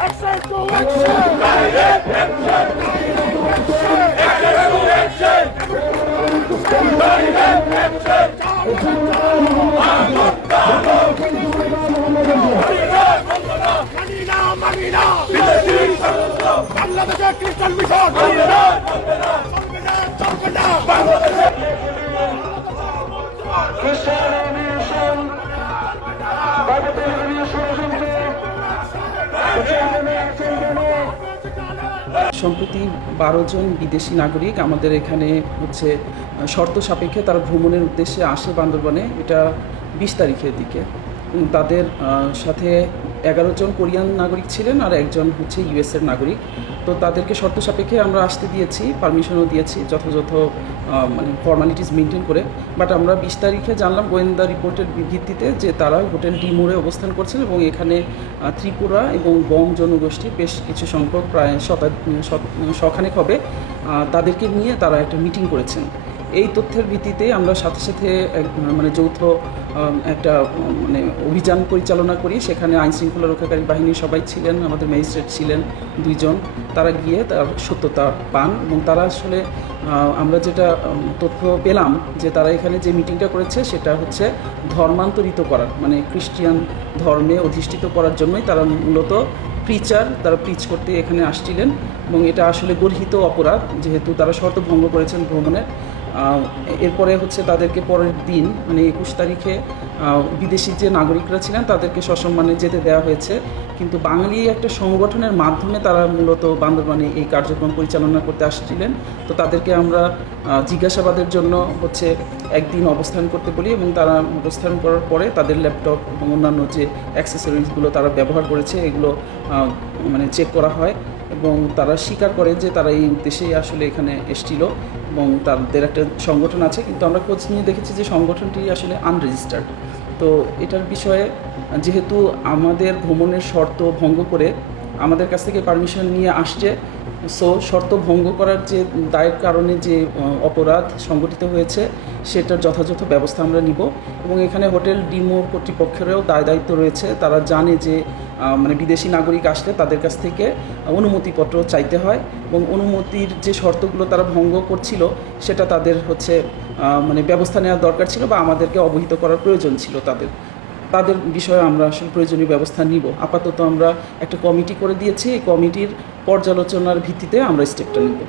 اكشنكم اكشن تحرير اكشن تحريركم اكشن اعلنوا اكشن تحرير اكشن تعالوا تعالوا مرينا مرينا بتسليم على مشاكل المشاكل مرينا مرينا مرينا مش عارف مين بعد تلفزيون সম্প্রতি বারো জন বিদেশি নাগরিক আমাদের এখানে হচ্ছে শর্ত সাপেক্ষে তারা ভ্রমণের উদ্দেশ্যে আসে বান্দরবনে, এটা বিশ তারিখের দিকে। তাদের সাথে এগারো জন কোরিয়ান নাগরিক ছিলেন আর একজন হচ্ছে ইউএসের নাগরিক। তো তাদেরকে শর্ত সাপেক্ষে আমরা আসতে দিয়েছি, পারমিশনও দিয়েছি যথাযথ মানে ফর্মালিটিস মেনটেন করে। বাট আমরা বিশ তারিখে জানলাম গোয়েন্দা রিপোর্টের ভিত্তিতে যে তারা হোটেল ডিমোরে অবস্থান করছেন এবং এখানে ত্রিপুরা এবং বং জনগোষ্ঠী বেশ কিছু সংখ্যক প্রায় শত- শখানেক হবে। তাদেরকে নিয়ে তারা একটা মিটিং করেছেন। এই তথ্যের ভিত্তিতে আমরা সাথে সাথে মানে যৌথ একটা মানে অভিযান পরিচালনা করি। সেখানে আইন শৃঙ্খলা রক্ষাকারী বাহিনীর সবাই ছিলেন, আমাদের ম্যাজিস্ট্রেট ছিলেন দুইজন। তারা গিয়ে তার সত্যতা পান এবং তারা আসলে আমরা যেটা তথ্য পেলাম যে তারা এখানে যে মিটিংটা করেছে সেটা হচ্ছে ধর্মান্তরিত করার মানে খ্রিস্টিয়ান ধর্মে অধিষ্ঠিত করার জন্যই তারা মূলত প্রিচার তারা প্রিচ করতে এখানে আসছিলেন এবং এটা আসলে গর্হিত অপরাধ, যেহেতু তারা শর্ত ভঙ্গ করেছেন ভ্রমণের। এরপরে হচ্ছে তাদেরকে পরের দিন মানে একুশ তারিখে বিদেশি যে নাগরিকরা ছিলেন, তাদেরকে সসম্মানে যেতে দেওয়া হয়েছে। কিন্তু বাঙালি একটা সংগঠনের মাধ্যমে তারা মূলত বান্দরবানে এই কার্যক্রম পরিচালনা করতে আসছিলেন। তো তাদেরকে আমরা জিজ্ঞাসাবাদের জন্য হচ্ছে একদিন অবস্থান করতে বলি এবং তারা অবস্থান করার পরে তাদের ল্যাপটপ এবং অন্যান্য যে অ্যাক্সেসরিজগুলো তারা ব্যবহার করেছে, এগুলো মানে চেক করা হয়। এবং তারা স্বীকার করে যে তারা এই উদ্দেশ্যেই আসলে এখানে এসেছিল এবং তাদের একটা সংগঠন আছে। কিন্তু আমরা খোঁজ নিয়ে দেখেছি যে সংগঠনটি আসলে আনরেজিস্টার্ড তো এটার বিষয়ে যেহেতু আমাদের ভ্রমণের শর্ত ভঙ্গ করে আমাদের কাছ থেকে পারমিশন নিয়ে আসছে। সো শর্ত ভঙ্গ করার যে দায়ের কারণে যে অপরাধ সংগঠিত হয়েছে, সেটার যথাযথ ব্যবস্থা আমরা নিব। এবং এখানে হোটেল ডিমো কর্তৃপক্ষেরও দায় দায়িত্ব রয়েছে। তারা জানে যে মানে বিদেশি নাগরিক আসলে তাদের কাছ থেকে অনুমতিপত্র চাইতে হয়। এবং অনুমতির যে শর্তগুলো তারা ভঙ্গ করছিল, সেটা তাদের হচ্ছে মানে ব্যবস্থা নেওয়ার দরকার ছিল বা আমাদেরকে অবহিত করার প্রয়োজন ছিল তাদের। তাদের বিষয়ে আমরা আসলে প্রয়োজনীয় ব্যবস্থা নিব। আপাতত আমরা একটা কমিটি করে দিয়েছি। এই কমিটির পর্যালোচনার ভিত্তিতে আমরা স্টেপটা নিব।